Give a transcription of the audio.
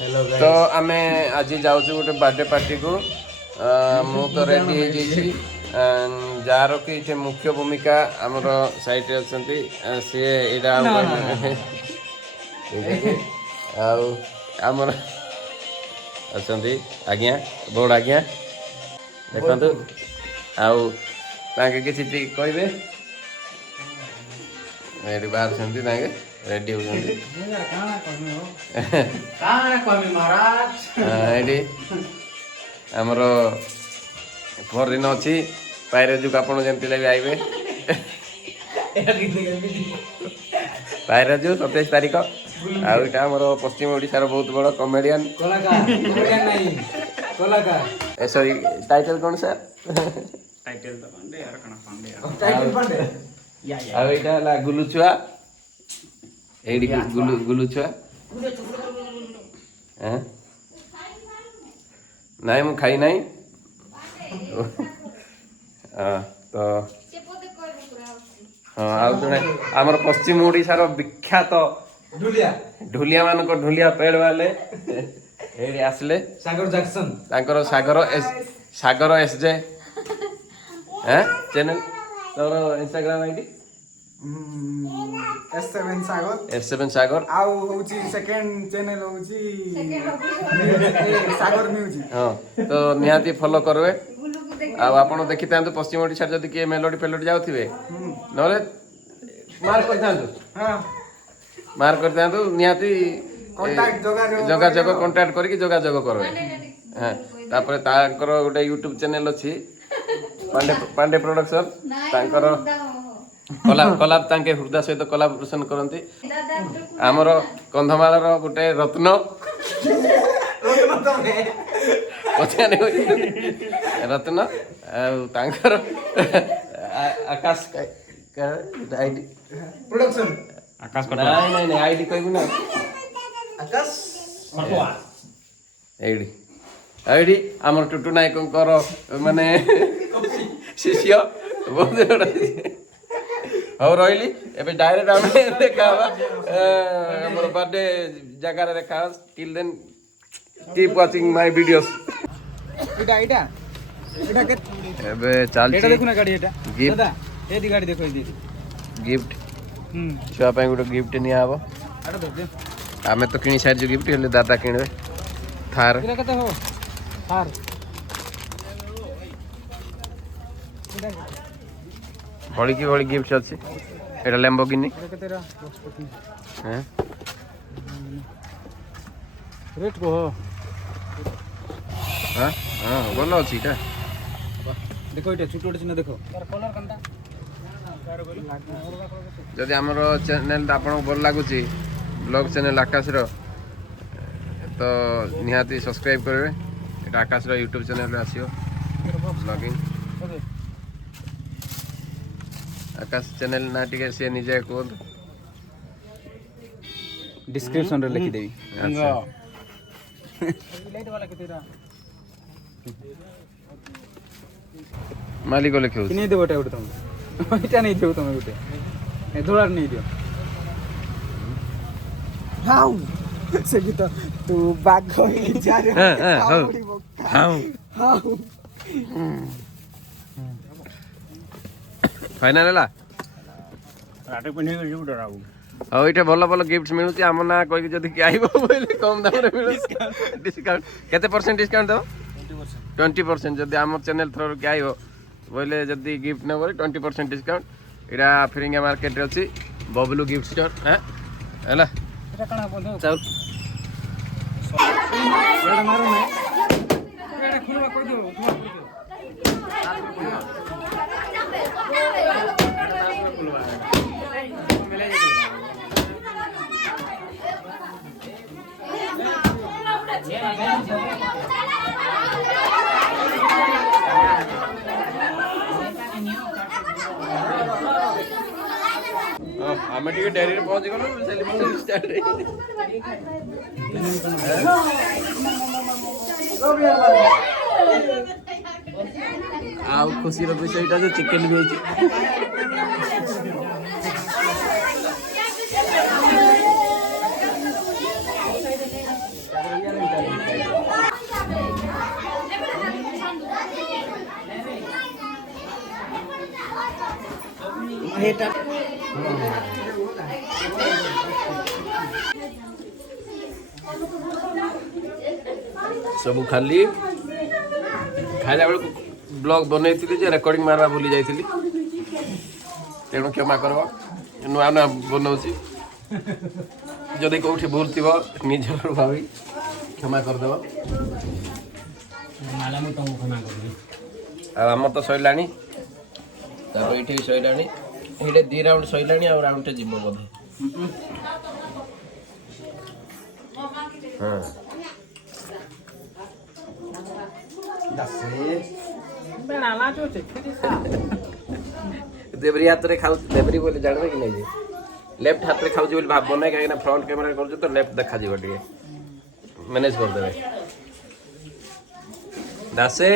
तो आम आज जाऊँ गोटे बर्थडे पार्टी को मु तो रेडी हो जार कि मुख्य भूमिका आमर साइड अच्छा सी आमर अच्छा आज्ञा बड़ आज्ञा देखु आगे किसी कहे ये बाहर रेडी होती आमर परदिन अच्छी पायरेजुक आप जमी आइबे पायरेजु 27 तारिख आमर पश्चिम ओडिशार बहुत बड़ कमेडियन सॉरी टाइटल कौन सर टाइटल गुलु छुआ एडी गुलु छुआ नहीं मु खाई नहीं तो हाँ आमर पश्चिम ओडिशार विख्यात ढुलिया मान ढुलिया पेड़ वाले आसले सागर जैक्सन सागर एसजे चैनल तोर इंस्टाग्राम आईडी S7 सागर आउ होची सेकंड चैनल होची सागर म्यूजिक हां तो निहाती फॉलो करबे आ आपण देखि तांतु पश्चिम ओडिसा जदी के मेलोडी पेलोडी जाउथिबे नले मार कर तांतु हां मार कर तांतु निहाती कांटेक्ट जोगाजोग कांटेक्ट करके जोगाजोग करबे हां तापर ताकर गोटे YouTube चैनल अछि पांडे प्रोडक्शन ताकर कलाब तांके हृदय सहित कोलाबोरेशन करती आमर कंधमाल गोटे रत्न रत्न तांकर आकाश आईडी प्रोडक्शन आकाश नहीं आईडी कहबू ना आकाश एडी आईडी आमर टुटू नायकर माने शिष्य बहुत हौ रही एबे डायरेक्ट आम देखा हमर बर्थडे जगह देखा till then keep watching my videos एटा एटा एटा के एबे चल एटा देखु ना गाड़ी एटा गिफ्ट दादा ए दी गाड़ी देखो ए दी गिफ्ट छुआ पे गोटे गिफ्ट नि आबो आटा दे आमे तो किनी साइड जो गिफ्ट हेले दादा किनबे थार एटा कते हो थार बड़ी की बड़ी गिफ्ट अच्छी एटा लैम्बोर्गिनी हैं रेट को हां हां बोलो अछि ता देखो एटा छोटो चिन्ह देखो यार कलर कंटा जदि हमर चैनल आपन भल लागुची ब्लॉग चैनल आकाश रो तो निहाती सब्सक्राइब करबे एटा आकाश रो YouTube चैनल रे आसियो ब्लॉगिंग आकाश चैनल ना टिके से निजे को डिस्क्रिप्शन रे लिखि देबी अच्छा लाइट वाला केतेरा मालिक लिखौ नहीं देबो टा उठे तुम एटा नहीं देबो तुम उठे ए डॉलर नहीं दियो हाउ से भी तो तू बाग होई जा रे हाउ हाउ फाइनल हला राटे पनी के गिफ्ट राउ और इटे भल भल गिफ्ट मिलुची आम ना कोई जदी कि आइबो बोले कम दाम रे मिलु डिस्काउंट केते परसेंट डिस्काउंट दो 20% जदी आम चैनल थ्रू के आइबो बोले जदी गिफ्ट न बोले 20% डिस्काउंट इडा फिरिंगा मार्केट रे अछि बबलू गिफ्ट स्टोर हैं हला एटा कणा बंधो चल एटा मारो ना एटा खुलवा कोइ दो खुलवा कोइ दो आमे टिके डेरी रे पहुंच गलो सेलिब्रेशन स्टार्ट आउ खुशी रो विषयटा जे चिकन भी सब खाली खाइला बेलू ब्लॉग बनई जे रेकर्डिंग मारवा भूली जाइली तेणु क्षमा करब नुआ नुआ बनाऊँगी जदि कौटी भूल थी निजर भावी क्षमा करदेव माला मु तुमको क्षमा करबी आम तो सैला ये सैला ये 2 राउंड सैला आ राउंड जीव बोधे हाँ देवरी हाथ में खाऊ देवरी बोले जानवे कि नहीं लेफ्ट हाथ में खाऊँ भाव ना कहीं फ्रंट कैमेरा कर तो लेफ्ट देखा मैनेज करदे दासे